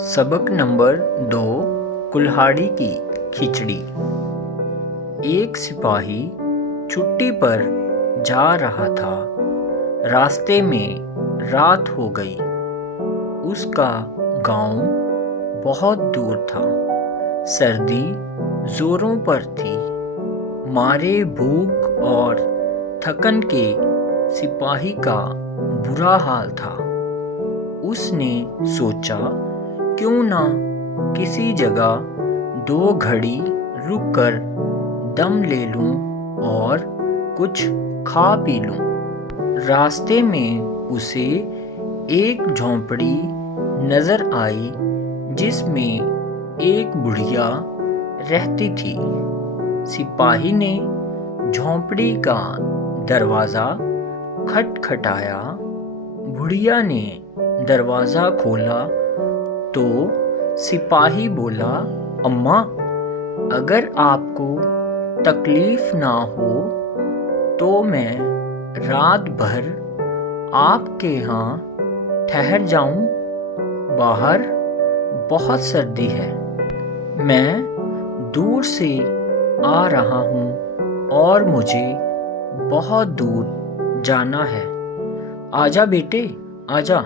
सबक नंबर 2 कुल्हाड़ी की खिचड़ी। एक सिपाही छुट्टी पर जा रहा था। रास्ते में रात हो गई। उसका गांव बहुत दूर था। सर्दी जोरों पर थी। मारे भूख और थकन के सिपाही का बुरा हाल था। उसने सोचा, क्यों ना किसी जगह 2 घड़ी रुककर दम ले लूं और कुछ खा पी लूं। रास्ते में उसे एक झोंपड़ी नजर आई जिसमें एक बुढ़िया रहती थी। सिपाही ने झोंपड़ी का दरवाज़ा खटखटाया। बुढ़िया ने दरवाज़ा खोला तो सिपाही बोला, अम्मा, अगर आपको तकलीफ ना हो तो मैं रात भर आपके यहाँ ठहर जाऊं। बाहर बहुत सर्दी है। मैं दूर से आ रहा हूँ और मुझे बहुत दूर जाना है। आजा बेटे, आजा,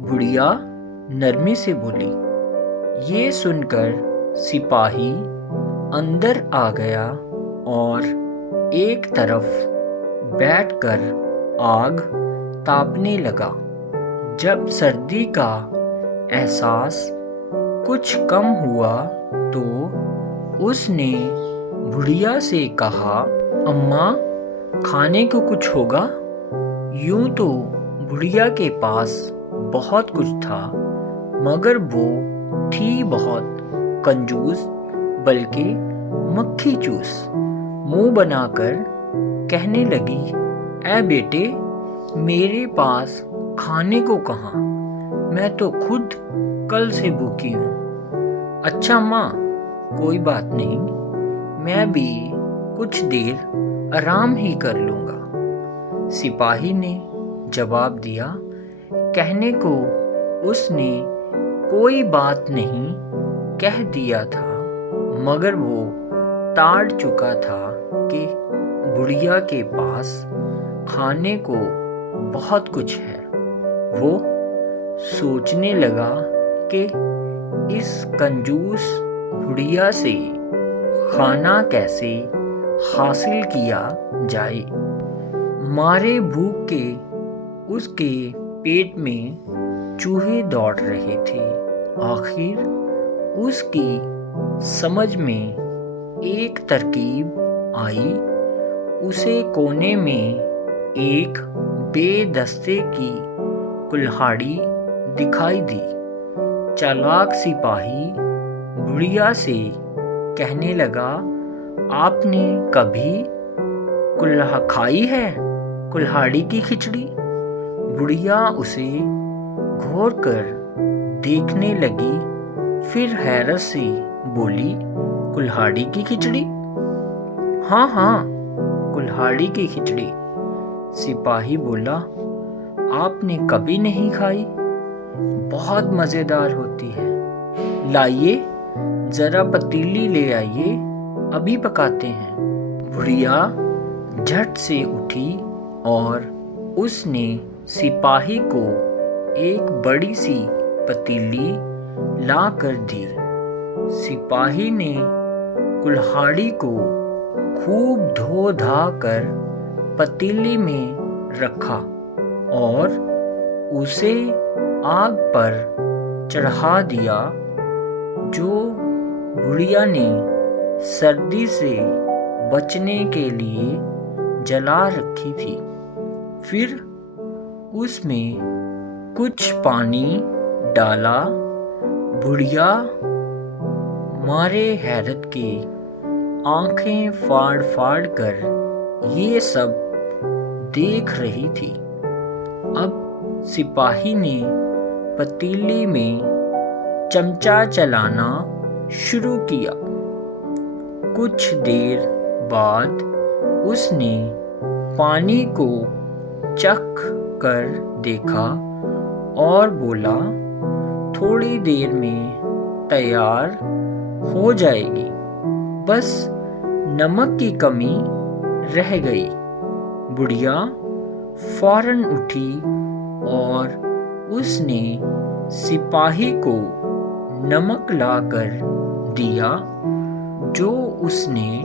बुढ़िया नरमी से बोली। ये सुनकर सिपाही अंदर आ गया और एक तरफ बैठकर आग तापने लगा। जब सर्दी का एहसास कुछ कम हुआ तो उसने बुढ़िया से कहा, अम्मा, खाने को कुछ होगा? यूं तो बुढ़िया के पास बहुत कुछ था, मगर वो थी बहुत कंजूस, बल्कि मक्खी चूस। मुंह बनाकर कहने लगी, ऐ बेटे, मेरे पास खाने को कहाँ? मैं तो खुद कल से भूखी हूँ। अच्छा माँ, कोई बात नहीं, मैं भी कुछ देर आराम ही कर लूँगा। सिपाही ने जवाब दिया। कहने को उसने कोई बात नहीं कह दिया था, मगर वो ताड़ चुका था कि बुढ़िया के पास खाने को बहुत कुछ है। वो सोचने लगा कि इस कंजूस बुढ़िया से खाना कैसे हासिल किया जाए। मारे भूख के उसके पेट में चूहे दौड़ रहे थे। आखिर उसकी समझ में एक तरकीब आई। उसे कोने में एक बेदस्ते की कुल्हाड़ी दिखाई दी। चालाक सिपाही बुढ़िया से कहने लगा, आपने कभी खाई है कुल्हाड़ी की खिचड़ी? बुढ़िया उसे घूर कर देखने लगी, फिर हैरत से बोली, कुल्हाड़ी की खिचड़ी? हाँ हाँ, कुल्हाड़ी की खिचड़ी। सिपाही बोला, आपने कभी नहीं खाई? बहुत मज़ेदार होती है। लाइए, ज़रा पतीली ले आइए, अभी पकाते हैं। बुढ़िया झट से उठी और उसने सिपाही को एक बड़ी सी पतीली ला कर दी। सिपाही ने कुल्हाड़ी को खूब धो धा कर पतीली में रखा और उसे आग पर चढ़ा दिया, जो बुढ़िया ने सर्दी से बचने के लिए जला रखी थी। फिर उसमें कुछ पानी डाला। बुढ़िया मारे हैरत के आंखें फाड़ फाड़ कर ये सब देख रही थी। अब सिपाही ने पतीली में चमचा चलाना शुरू किया। कुछ देर बाद उसने पानी को चख कर देखा और बोला, थोड़ी देर में तैयार हो जाएगी। बस नमक की कमी रह गई। बुढ़िया फौरन उठी और उसने सिपाही को नमक लाकर दिया, जो उसने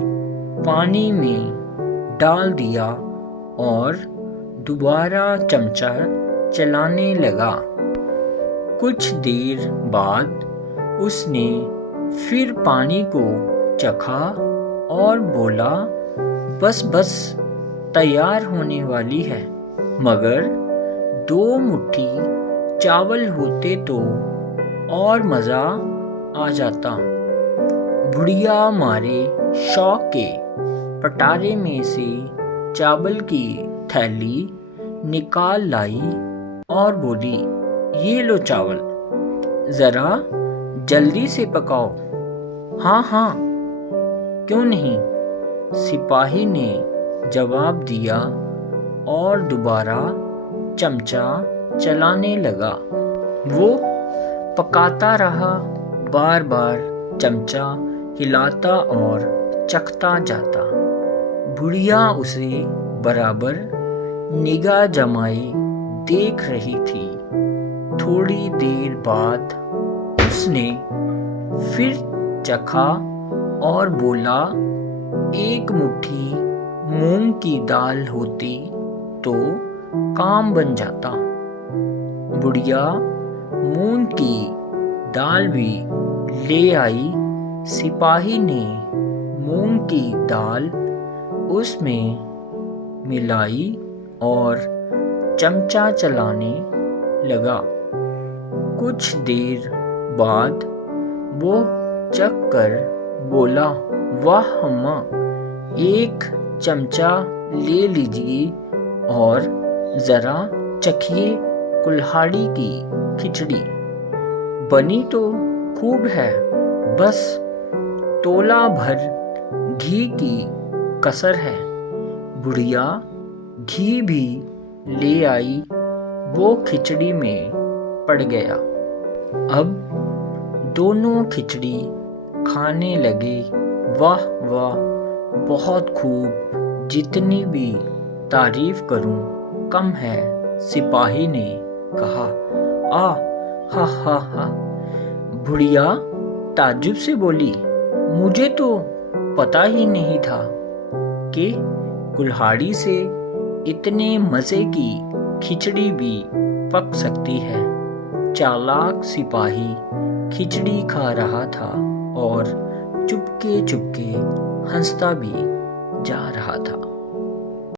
पानी में डाल दिया और दोबारा चमचा चलाने लगा। कुछ देर बाद उसने फिर पानी को चखा और बोला, बस बस तैयार होने वाली है। मगर 2 मुट्ठी चावल होते तो और मज़ा आ जाता। बुढ़िया मारे शौक के पटारे में से चावल की थैली निकाल लाई और बोली, ये लो चावल, ज़रा जल्दी से पकाओ। हाँ हाँ, क्यों नहीं, सिपाही ने जवाब दिया और दोबारा चमचा चलाने लगा। वो पकाता रहा, बार बार चमचा हिलाता और चखता जाता। बुढ़िया उसे बराबर निगाह जमाए देख रही थी। थोड़ी देर बाद उसने फिर चखा और बोला, एक मुट्ठी मूंग की दाल होती तो काम बन जाता। बुढ़िया मूंग की दाल भी ले आई। सिपाही ने मूंग की दाल उसमें मिलाई और चमचा चलाने लगा। कुछ देर बाद वो चख कर बोला, वाह अम्मा, एक चमचा ले लीजिए और ज़रा चखिए कुल्हाड़ी की खिचड़ी। बनी तो खूब है, बस तोला भर घी की कसर है। बुढ़िया घी भी ले आई, वो खिचड़ी में पड़ गया। अब दोनों खिचड़ी खाने लगे। वाह वाह, बहुत खूब, जितनी भी तारीफ करूं कम है, सिपाही ने कहा। आ हा हा हा, बुढ़िया ताज्जुब से बोली, मुझे तो पता ही नहीं था कि कुल्हाड़ी से इतने मज़े की खिचड़ी भी पक सकती है। चालाक सिपाही खिचड़ी खा रहा था और चुपके चुपके हंसता भी जा रहा था।